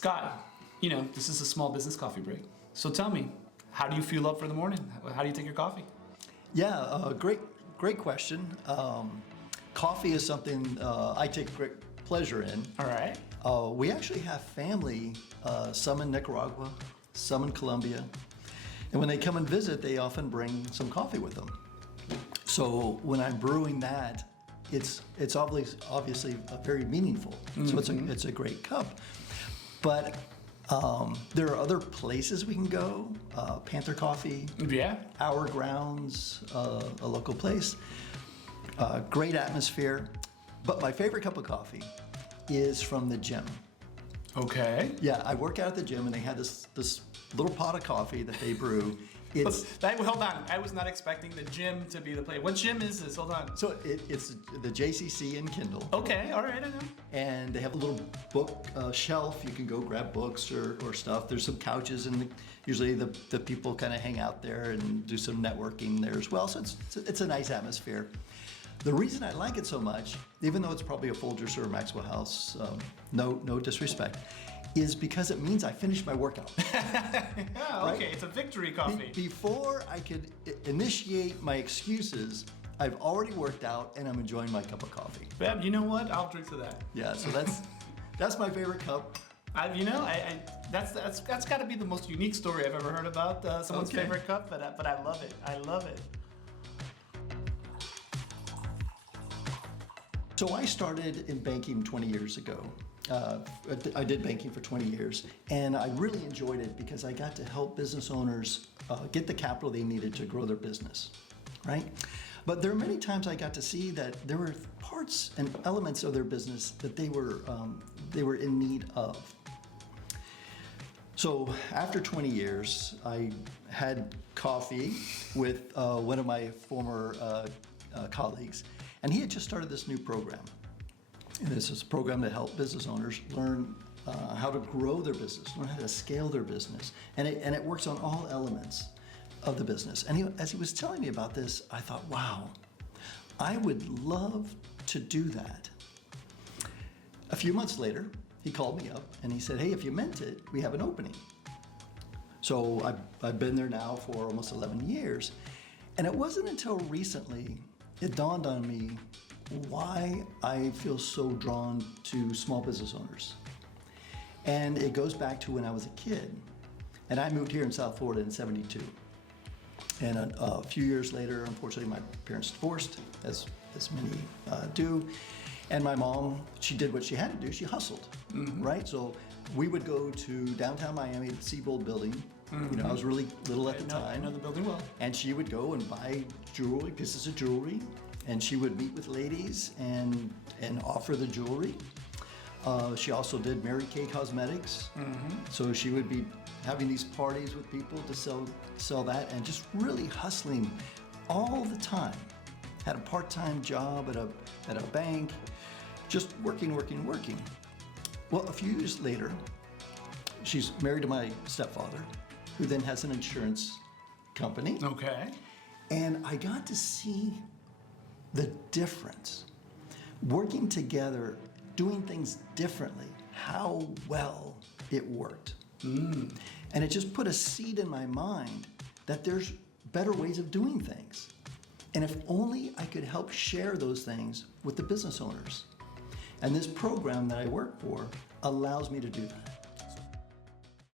Scott, this is a small business coffee break. So tell me, how do you fuel up for the morning? How do you take your coffee? Yeah, great question. Coffee is something I take great pleasure in. All right. We actually have family, some in Nicaragua, some in Colombia. And when they come and visit, they often bring some coffee with them. So when I'm brewing that, it's obviously very meanful. So it's a great cup. But there are other places we can go. Panther Coffee, Yeah. Our Grounds, a local place. Great atmosphere. But my favorite cup of coffee is from the gym. Okay. Yeah, I work out at the gym, and they have this little pot of coffee that they brew. Hold on. I was not expecting the gym to be the place. What gym is this? Hold on. So it's the JCC in Kindle. Okay. All right. I know. And they have a little book shelf. You can go grab books or stuff. There's some couches, and usually the people kind of hang out there and do some networking there as well. So it's a nice atmosphere. The reason I like it so much, even though it's probably a Folgers or a Maxwell House, no disrespect, is because it means I finished my workout. Yeah, right? Okay, it's a victory coffee. Before I could initiate my excuses, I've already worked out and I'm enjoying my cup of coffee. Yeah, you know what? I'll drink to that. Yeah, so that's my favorite cup. That's got to be the most unique story I've ever heard about someone's favorite cup, but I love it. I love it. So I started in banking 20 years ago. I did banking for 20 years, and I really enjoyed it because I got to help business owners get the capital they needed to grow their business, right? But there are many times I got to see that there were parts and elements of their business that they were in need of. So after 20 years, I had coffee with one of my former colleagues, and he had just started this new program. And this is a program to help business owners learn how to grow their business, learn how to scale their business. And it works on all elements of the business. And as he was telling me about this, I thought, wow, I would love to do that. A few months later, he called me up and he said, hey, if you meant it, we have an opening. So I've been there now for almost 11 years. And it wasn't until recently it dawned on me why I feel so drawn to small business owners. And it goes back to when I was a kid. And I moved here in South Florida in '72. And a few years later, unfortunately, my parents divorced, as many do. And my mom, she did what she had to do. She hustled, right? So we would go to downtown Miami, the Seabold building. I was really little at the time. I know the building well. And she would go and buy jewelry, pieces of jewelry. And she would meet with ladies and offer the jewelry. She also did Mary Kay Cosmetics. So she would be having these parties with people to sell that, and just really hustling all the time. Had a part-time job at a bank, just working. Well, a few years later, she's married to my stepfather, who then has an insurance company. Okay. And I got to see the difference. Working together, doing things differently, how well it worked. And it just put a seed in my mind that there's better ways of doing things. And if only I could help share those things with the business owners. And this program that I work for allows me to do that.